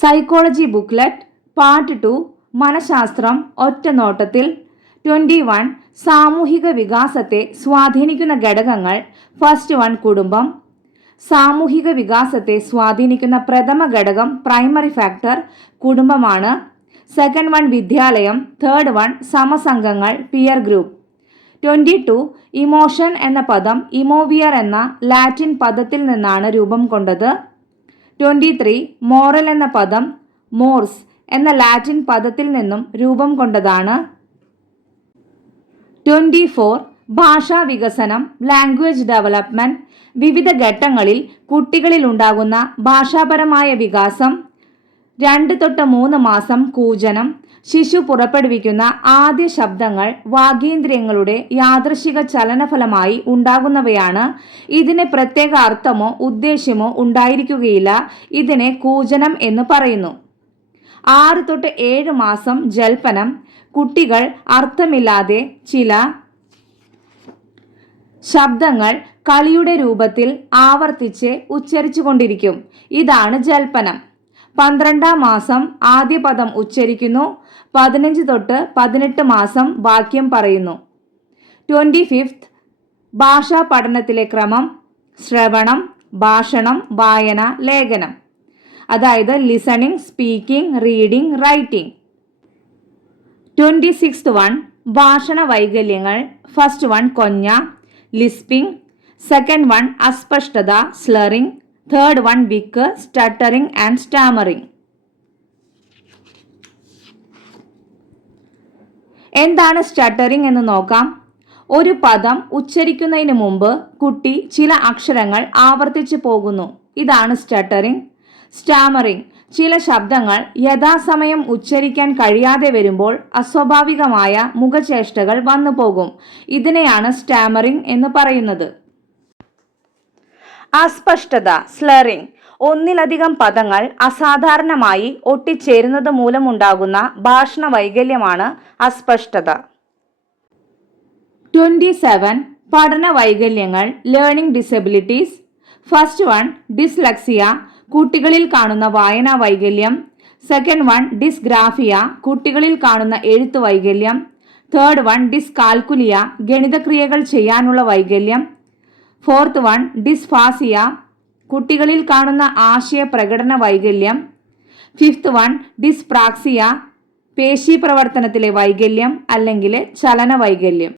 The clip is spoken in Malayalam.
സൈക്കോളജി ബുക്ക്ലെറ്റ് പാർട്ട് 2 മനഃശാസ്ത്രം ഒറ്റനോട്ടത്തിൽ. 21 സാമൂഹിക വികാസത്തെ സ്വാധീനിക്കുന്ന ഘടകങ്ങൾ. ഫസ്റ്റ് 1 കുടുംബം. സാമൂഹിക വികാസത്തെ സ്വാധീനിക്കുന്ന പ്രഥമ ഘടകം പ്രൈമറി ഫാക്ടർ കുടുംബമാണ്. സെക്കൻഡ് 1 വിദ്യാലയം. തേർഡ് 1 സമസംഘങ്ങൾ പിയർ ഗ്രൂപ്പ്. 22 ഇമോഷൻ എന്ന പദം ഇമോവിയർ എന്ന ലാറ്റിൻ പദത്തിൽ നിന്നാണ് രൂപം കൊണ്ടത്. 23 മോറൽ എന്ന പദം മോർസ് എന്ന ലാറ്റിൻ പദത്തിൽ നിന്നും രൂപം കൊണ്ടതാണ്. 24 ഭാഷാ വികസനം ലാംഗ്വേജ് ഡെവലപ്മെന്റ്. വിവിധ ഘട്ടങ്ങളിൽ കുട്ടികളിൽ ഉണ്ടാകുന്ന ഭാഷാപരമായ വികാസം. 2 തൊട്ട് 3 മാസം കൂജനം. ശിശു പുറപ്പെടുവിക്കുന്ന ആദ്യ ശബ്ദങ്ങൾ വാഗീന്ദ്രിയങ്ങളുടെ യാദൃശിക ചലനഫലമായി ഉണ്ടാകുന്നവയാണ്. ഇതിന് പ്രത്യേക അർത്ഥമോ ഉദ്ദേശ്യമോ ഉണ്ടായിരിക്കുകയില്ല. ഇതിനെ കൂജനം എന്ന് പറയുന്നു. 6 തൊട്ട് 7 മാസം ജൽപ്പനം. കുട്ടികൾ അർത്ഥമില്ലാതെ ചില ശബ്ദങ്ങൾ കളിയുടെ രൂപത്തിൽ ആവർത്തിച്ച് ഉച്ചരിച്ചു കൊണ്ടിരിക്കും. ഇതാണ് ജൽപ്പനം. 12-ാം മാസം ആദ്യ പദം ഉച്ചരിക്കുന്നു. 15 തൊട്ട് 18 മാസം വാക്യം പറയുന്നു. 25 ഭാഷാ പഠനത്തിലെ ക്രമം ശ്രവണം, ഭാഷണം, വായന, ലേഖനം. അതായത് listening, speaking, reading, writing. 26th 1 ഭാഷണ വൈകല്യങ്ങൾ. ഫസ്റ്റ് 1 കൊഞ്ഞ ലിസ്പിംഗ്. സെക്കൻഡ് 1 അസ്പഷ്ടത സ്ലറിംഗ്. തേർഡ് 1 വിക്ക് സ്റ്റട്ടറിംഗ് ആൻഡ് സ്റ്റാമറിംഗ്. എന്താണ് സ്റ്റട്ടറിംഗ് എന്ന് നോക്കാം. ഒരു പദം ഉച്ചരിക്കുന്നതിന് മുമ്പ് കുട്ടി ചില അക്ഷരങ്ങൾ ആവർത്തിച്ചു പോകുന്നു. ഇതാണ് സ്റ്റട്ടറിംഗ്. സ്റ്റാമറിംഗ് ചില ശബ്ദങ്ങൾ യഥാസമയം ഉച്ചരിക്കാൻ കഴിയാതെ വരുമ്പോൾ അസ്വാഭാവികമായ മുഖചേഷ്ടകൾ വന്നു പോകും. ഇതിനെയാണ് സ്റ്റാമറിംഗ് എന്ന് പറയുന്നത്. അസ്പഷ്ടത സ്ലറിംഗ് ഒന്നിലധികം പദങ്ങൾ അസാധാരണമായി ഒട്ടിച്ചേരുന്നത് മൂലമുണ്ടാകുന്ന ഭാഷണ വൈകല്യമാണ് അസ്പഷ്ടത. 27 പഠന വൈകല്യങ്ങൾ ലേണിംഗ് ഡിസബിലിറ്റീസ്. ഫസ്റ്റ് 1 ഡിസ്ലെക്സിയ കുട്ടികളിൽ കാണുന്ന വായനാ വൈകല്യം. സെക്കൻഡ് 1 ഡിസ്ഗ്രാഫിയ കുട്ടികളിൽ കാണുന്ന എഴുത്ത് വൈകല്യം. തേർഡ് 1 ഡിസ്കാൽക്കുലിയ ഗണിതക്രിയകൾ ചെയ്യാനുള്ള വൈകല്യം. ഫോർത്ത് 1 ഡിസ്ഫാസിയ കുട്ടികളിൽ കാണുന്ന ആശയ പ്രകടന വൈകല്യം. ഫിഫ്ത്ത് 1 ഡിസ്പ്രാക്സിയ പേശി പ്രവർത്തനത്തിലെ വൈകല്യം അല്ലെങ്കിൽ ചലന വൈകല്യം.